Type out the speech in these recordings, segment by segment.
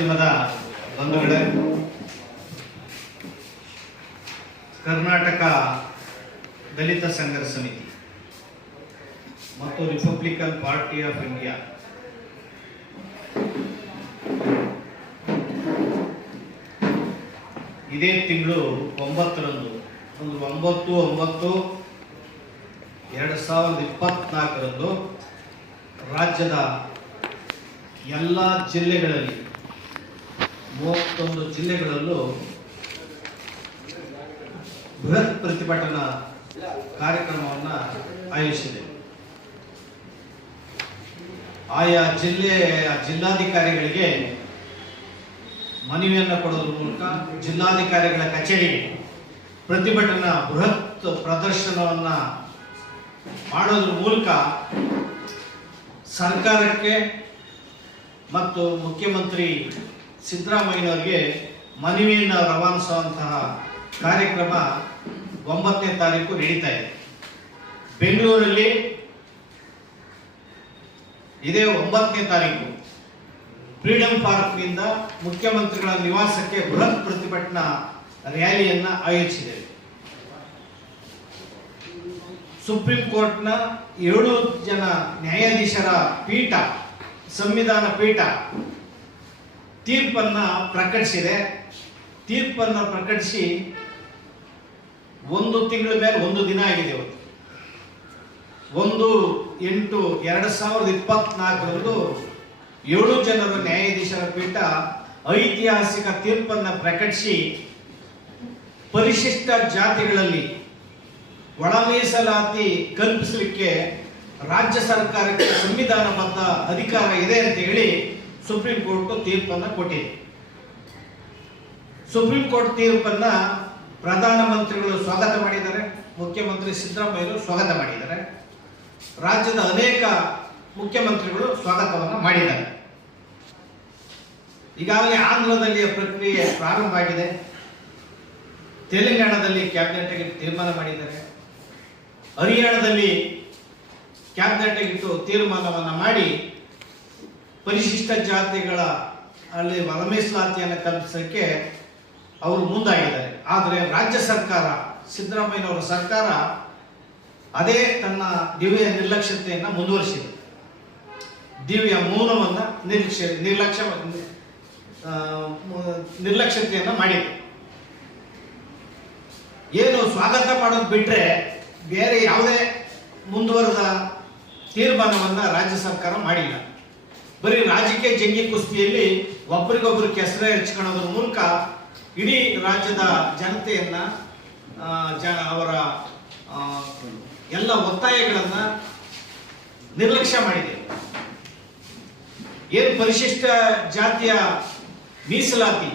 ಮಾಧ್ಯಮದ ಬಂಧುಗಳೇ, ಕರ್ನಾಟಕ ದಲಿತ ಸಂಘರ್ಷ ಸಮಿತಿ ಮತ್ತು ರಿಪಬ್ಲಿಕನ್ ಪಾರ್ಟಿ ಆಫ್ ಇಂಡಿಯಾ ಇದೇ ತಿಂಗಳು 9ರಂದು 9/9/2024 ರಾಜ್ಯದ ಎಲ್ಲ ಜಿಲ್ಲೆಗಳಲ್ಲಿ 31 ಜಿಲ್ಲೆಗಳಲ್ಲೂ ಬೃಹತ್ ಪ್ರತಿಭಟನಾ ಕಾರ್ಯಕ್ರಮವನ್ನು ಆಯೋಜಿಸಿದೆ. ಆಯಾ ಜಿಲ್ಲಾಧಿಕಾರಿಗಳಿಗೆ ಮನವಿಯನ್ನು ಕೊಡೋದ್ರ ಮೂಲಕ ಜಿಲ್ಲಾಧಿಕಾರಿಗಳ ಕಚೇರಿಗೆ ಪ್ರತಿಭಟನಾ ಬೃಹತ್ ಪ್ರದರ್ಶನವನ್ನು ಮಾಡೋದ್ರ ಮೂಲಕ ಸರ್ಕಾರಕ್ಕೆ ಮತ್ತು ಮುಖ್ಯಮಂತ್ರಿ ಸಿದ್ದರಾಮಯ್ಯನವರಿಗೆ ಮನವಿಯನ್ನು ರವಾನಿಸುವಂತಹ ಕಾರ್ಯಕ್ರಮ 9ನೇ ತಾರೀಕು ನಡೀತಾ ಇದೆ. ಬೆಂಗಳೂರಲ್ಲಿ ಇದೇ 9ನೇ ತಾರೀಕು ಫ್ರೀಡಂ ಪಾರ್ಕ್ನಿಂದ ಮುಖ್ಯಮಂತ್ರಿಗಳ ನಿವಾಸಕ್ಕೆ ಬೃಹತ್ ಪ್ರತಿಭಟನಾ ರ್ಯಾಲಿಯನ್ನು ಆಯೋಜಿಸಿದೆ. ಸುಪ್ರೀಂ ಕೋರ್ಟ್ನ 7 ಜನ ನ್ಯಾಯಾಧೀಶರ ಪೀಠ, ಸಂವಿಧಾನ ಪೀಠ ತೀರ್ಪನ್ನು ಪ್ರಕಟಿಸಿದೆ. ತೀರ್ಪನ್ನು ಪ್ರಕಟಿಸಿ 1 ತಿಂಗಳ ಮೇಲೆ 1 ದಿನ ಆಗಿದೆ. 1/8/2024 7 ಜನರ ನ್ಯಾಯಾಧೀಶರ ಪೀಠ ಐತಿಹಾಸಿಕ ತೀರ್ಪನ್ನು ಪ್ರಕಟಿಸಿ ಪರಿಶಿಷ್ಟ ಜಾತಿಗಳಲ್ಲಿ ಒಳ ಮೀಸಲಾತಿ ಕಲ್ಪಿಸಲಿಕ್ಕೆ ರಾಜ್ಯ ಸರ್ಕಾರಕ್ಕೆ ಸಂವಿಧಾನಬದ್ಧ ಅಧಿಕಾರ ಇದೆ ಅಂತ ಹೇಳಿ ಸುಪ್ರೀಂ ಕೋರ್ಟ್ ತೀರ್ಪನ್ನು ಕೊಟ್ಟಿದೆ. ಸುಪ್ರೀಂ ಕೋರ್ಟ್ ತೀರ್ಪನ್ನು ಪ್ರಧಾನಮಂತ್ರಿಗಳು ಸ್ವಾಗತ ಮಾಡಿದ್ದಾರೆ, ಮುಖ್ಯಮಂತ್ರಿ ಸಿದ್ದರಾಮಯ್ಯರು ಸ್ವಾಗತ ಮಾಡಿದ್ದಾರೆ, ರಾಜ್ಯದ ಅನೇಕ ಮುಖ್ಯಮಂತ್ರಿಗಳು ಸ್ವಾಗತವನ್ನು ಮಾಡಿದ್ದಾರೆ. ಈಗಾಗಲೇ ಆಂಧ್ರದಲ್ಲಿ ಪ್ರಕ್ರಿಯೆ ಪ್ರಾರಂಭ ಆಗಿದೆ. ತೆಲಂಗಾಣದಲ್ಲಿ ಕ್ಯಾಬಿನೆಟ್ಗೆ ತೀರ್ಮಾನ ಮಾಡಿದ್ದಾರೆ. ಹರಿಯಾಣದಲ್ಲಿ ಕ್ಯಾಬಿನೆಟ್ಗಿಟ್ಟು ತೀರ್ಮಾನವನ್ನು ಮಾಡಿ ಪರಿಶಿಷ್ಟ ಜಾತಿಗಳ ಅಲ್ಲಿ ಒಳ ಮೀಸಲಾತಿಯನ್ನು ಕಲ್ಪಿಸೋಕ್ಕೆ ಅವರು ಮುಂದಾಗಿದ್ದಾರೆ. ಆದರೆ ರಾಜ್ಯ ಸರ್ಕಾರ, ಸಿದ್ದರಾಮಯ್ಯನವರ ಸರ್ಕಾರ ಅದೇ ತನ್ನ ದಿವ್ಯ ನಿರ್ಲಕ್ಷ್ಯತೆಯನ್ನು ಮುಂದುವರಿಸಿದೆ. ದಿವ್ಯ ಮೌನವನ್ನು ನಿರ್ಲಕ್ಷ್ಯತೆಯನ್ನು ಮಾಡಿದೆ. ಏನು ಸ್ವಾಗತ ಮಾಡೋದು ಬಿಟ್ಟರೆ ಬೇರೆ ಯಾವುದೇ ಮುಂದುವರೆದ ತೀರ್ಮಾನವನ್ನು ರಾಜ್ಯ ಸರ್ಕಾರ ಮಾಡಿಲ್ಲ. ಬರೀ ರಾಜಕೀಯ ಜಂಗಿ ಕುಸ್ತಿಯಲ್ಲಿ ಒಬ್ಬರಿಗೊಬ್ಬರು ಕೆಸರೆ ಹಚ್ಕೊಳ್ಳೋದ್ರ ಮೂಲಕ ಇಡೀ ರಾಜ್ಯದ ಜನತೆಯನ್ನ ಅವರ ಎಲ್ಲ ಒತ್ತಾಯಗಳನ್ನು ನಿರ್ಲಕ್ಷ್ಯ ಮಾಡಿದೆ. ಏನು ಪರಿಶಿಷ್ಟ ಜಾತಿಯ ಮೀಸಲಾತಿ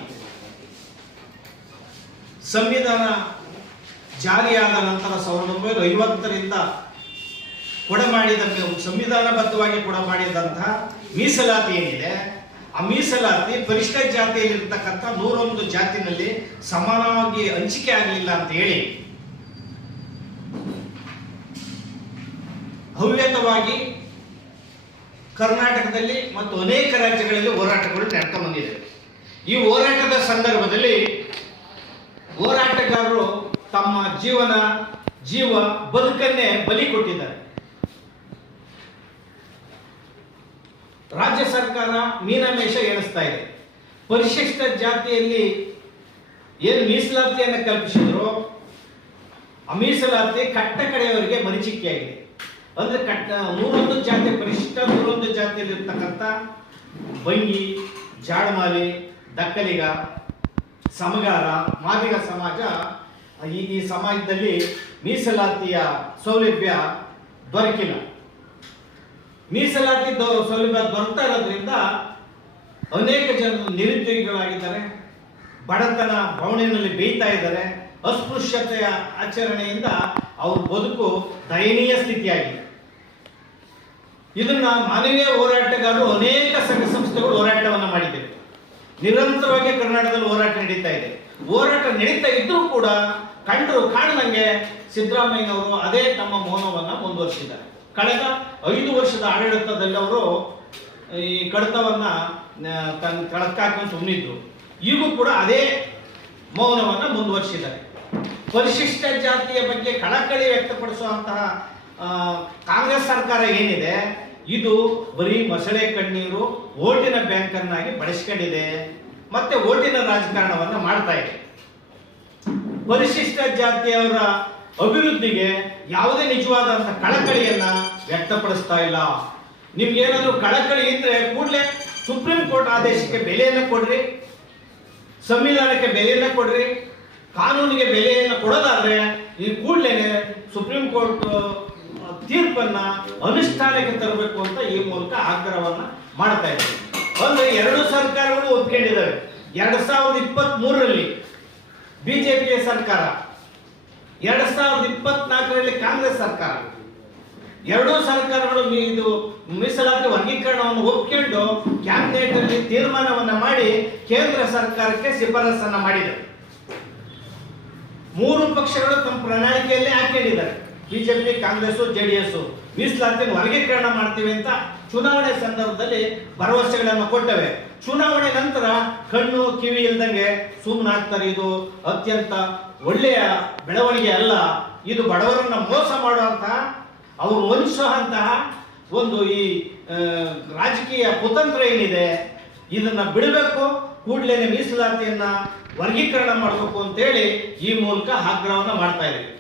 ಸಂವಿಧಾನ ಜಾರಿಯಾದ ನಂತರ 1950ರಿಂದ ಕೊಡಮಾಡಿದ ಸಂವಿಧಾನಬದ್ಧವಾಗಿ ಕೊಡಮಾಡಿದಂತಹ ಮೀಸಲಾತಿ ಏನಿದೆ, ಆ ಮೀಸಲಾತಿ ಪರಿಶಿಷ್ಟ ಜಾತಿಯಲ್ಲಿರ್ತಕ್ಕಂಥ 101 ಜಾತಿನಲ್ಲಿ ಸಮಾನವಾಗಿ ಹಂಚಿಕೆ ಆಗಲಿಲ್ಲ ಅಂತ ಹೇಳಿ ಹವ್ಯತವಾಗಿ ಕರ್ನಾಟಕದಲ್ಲಿ ಮತ್ತು ಅನೇಕ ರಾಜ್ಯಗಳಲ್ಲಿ ಹೋರಾಟಗಳು ನಡೆದು ಬಂದಿದೆ. ಈ ಹೋರಾಟದ ಸಂದರ್ಭದಲ್ಲಿ ಹೋರಾಟಗಾರರು ತಮ್ಮ ಜೀವ ಬದುಕನ್ನೇ ಬಲಿ ಕೊಟ್ಟಿದ್ದಾರೆ. ರಾಜ್ಯ ಸರ್ಕಾರ ಮೀನಮೇಷ ಎಣಿಸ್ತಾ ಇದೆ. ಪರಿಶಿಷ್ಟ ಜಾತಿಯಲ್ಲಿ ಏನು ಮೀಸಲಾತಿಯನ್ನು ಕಲ್ಪಿಸಿದ್ರು, ಆ ಮೀಸಲಾತಿ ಕಟ್ಟ ಕಡೆಯವರಿಗೆ ಮರೀಚಿಕೆಯಾಗಿದೆ. ಅಂದ್ರೆ 101 ಜಾತಿ, ಪರಿಶಿಷ್ಟ 101 ಜಾತಿಯಲ್ಲಿರ್ತಕ್ಕಂಥ ಬಂಗಿ, ಜಾಡಮಾಲಿ, ದಕ್ಕಲಿಗ, ಸಮಗಾರ, ಮಾದಿಗ ಸಮಾಜ, ಈ ಸಮಾಜದಲ್ಲಿ ಮೀಸಲಾತಿಯ ಸೌಲಭ್ಯ ದೊರಕಿಲ್ಲ. ಮೀಸಲಾತಿ ಸೌಲಭ್ಯ ದೊರಕ್ತಾ ಇರೋದ್ರಿಂದ ಅನೇಕ ಜನರು ನಿರುದ್ಯೋಗಿಗಳಾಗಿದ್ದಾರೆ, ಬಡತನ ಬವಣೆಯಲ್ಲಿ ಬೇಯ್ತಾ ಇದ್ದಾರೆ, ಅಸ್ಪೃಶ್ಯತೆಯ ಆಚರಣೆಯಿಂದ ಅವ್ರ ಬದುಕು ದಯನೀಯ ಸ್ಥಿತಿಯಾಗಿದೆ. ಇದನ್ನ ಮಾನವೀಯ ಹೋರಾಟಗಾರರು ಅನೇಕ ಸಂಘ ಸಂಸ್ಥೆಗಳು ಹೋರಾಟವನ್ನು ಮಾಡಿದ್ದೇವೆ. ನಿರಂತರವಾಗಿ ಕರ್ನಾಟಕದಲ್ಲಿ ಹೋರಾಟ ನಡೀತಾ ಇದೆ. ಹೋರಾಟ ನಡೀತಾ ಇದ್ರೂ ಕೂಡ ಕಂಡರು ಕಾಣದಂಗೆ ಸಿದ್ದರಾಮಯ್ಯನವರು ಅದೇ ತಮ್ಮ ಮೌನವನ್ನು ಮುಂದುವರಿಸಿದ್ದಾರೆ. ಕಳೆದ 5 ವರ್ಷದ ಆಡಳಿತದಲ್ಲಿ ಅವರು ಈ ಕಡತವನ್ನ ತನ್ನ ಕಳಕಾಕೊಂಡು ಸುಮ್ಮನಿದ್ರು. ಈಗೂ ಕೂಡ ಅದೇ ಮೌನವನ್ನು ಮುಂದುವರಿಸಿದ್ದಾರೆ. ಪರಿಶಿಷ್ಟ ಜಾತಿಯ ಬಗ್ಗೆ ಕಳಕಳಿ ವ್ಯಕ್ತಪಡಿಸುವಂತಹ ಕಾಂಗ್ರೆಸ್ ಸರ್ಕಾರ ಏನಿದೆ, ಇದು ಬರೀ ಮೊಸಳೆ ಕಣ್ಣೀರು, ಓಟಿನ ಬ್ಯಾಂಕ್ ಅನ್ನಾಗಿ ಬಳಸ್ಕೊಂಡಿದೆ, ಮತ್ತೆ ಓಟಿನ ರಾಜಕಾರಣವನ್ನ ಮಾಡ್ತಾ ಇದೆ. ಪರಿಶಿಷ್ಟ ಜಾತಿಯವರ ಅಭಿವೃದ್ಧಿಗೆ ಯಾವುದೇ ನಿಜವಾದಂತಹ ಕಳಕಳಿಯನ್ನ ವ್ಯಕ್ತಪಡಿಸ್ತಾ ಇಲ್ಲ. ನಿಮ್ಗೇನಾದ್ರೂ ಕಳಕಳಿ ಇದ್ರೆ ಕೂಡಲೇ ಸುಪ್ರೀಂ ಕೋರ್ಟ್ ಆದೇಶಕ್ಕೆ ಬೆಲೆಯನ್ನು ಕೊಡ್ರಿ, ಸಂವಿಧಾನಕ್ಕೆ ಬೆಲೆಯನ್ನು ಕೊಡ್ರಿ, ಕಾನೂನಿಗೆ ಬೆಲೆಯನ್ನು ಕೊಡೋದಾದ್ರೆ ಈ ಕೂಡಲೇ ಸುಪ್ರೀಂ ಕೋರ್ಟ್ ತೀರ್ಪನ್ನ ಅನುಷ್ಠಾನಕ್ಕೆ ತರಬೇಕು ಅಂತ ಈ ಮೂಲಕ ಆಗ್ರಹವನ್ನ ಮಾಡ್ತಾ ಇದ್ದಾರೆ. ಅಂದ್ರೆ ಎರಡು ಸರ್ಕಾರಗಳು ಒಪ್ಕೊಂಡಿದ್ದಾವೆ. 2023ರಲ್ಲಿ ಬಿಜೆಪಿಯ ಸರ್ಕಾರ, 2024ರಲ್ಲಿ ಕಾಂಗ್ರೆಸ್ ಸರ್ಕಾರ, ಎರಡೂ ಸರ್ಕಾರಗಳು ಇದು ಮೀಸಲಾತಿ ವರ್ಗೀಕರಣವನ್ನು ಒಪ್ಪಿಕೊಂಡು ಕ್ಯಾಬಿನೆಟ್ ಅಲ್ಲಿ ತೀರ್ಮಾನವನ್ನ ಮಾಡಿ ಕೇಂದ್ರ ಸರ್ಕಾರಕ್ಕೆ ಶಿಫಾರಸನ್ನ ಮಾಡಿದ್ದಾರೆ. ಮೂರು ಪಕ್ಷಗಳು ತಮ್ಮ ಪ್ರಣಾಳಿಕೆಯಲ್ಲಿ ಹಾಕೊಂಡಿದ್ದಾರೆ. ಬಿಜೆಪಿ, ಕಾಂಗ್ರೆಸ್, ಜೆಡಿಎಸ್ ಮೀಸಲಾತಿಯನ್ನು ವರ್ಗೀಕರಣ ಮಾಡ್ತೀವಿ ಅಂತ ಚುನಾವಣೆ ಸಂದರ್ಭದಲ್ಲಿ ಭರವಸೆಗಳನ್ನು ಕೊಟ್ಟವೆ. ಚುನಾವಣೆ ನಂತರ ಕಣ್ಣು ಕಿವಿ ಇಲ್ದಂಗೆ ಸುಮ್ಮನಾಗ್ತಾರೆ. ಇದು ಅತ್ಯಂತ ಒಳ್ಳೆಯ ಬೆಳವಣಿಗೆ ಅಲ್ಲ. ಇದು ಬಡವರನ್ನ ಮೋಸ ಮಾಡುವಂತಹ, ಅವರು ವಂಚುವಂತಹ ಒಂದು ಈ ರಾಜಕೀಯ ಕುತಂತ್ರ ಏನಿದೆ, ಇದನ್ನ ಬಿಡಬೇಕು, ಕೂಡಲೇ ಮೀಸಲಾತಿಯನ್ನ ವರ್ಗೀಕರಣ ಮಾಡಬೇಕು ಅಂತೇಳಿ ಈ ಮೂಲಕ ಆಗ್ರಹವನ್ನ ಮಾಡ್ತಾ ಇದ್ದೀವಿ.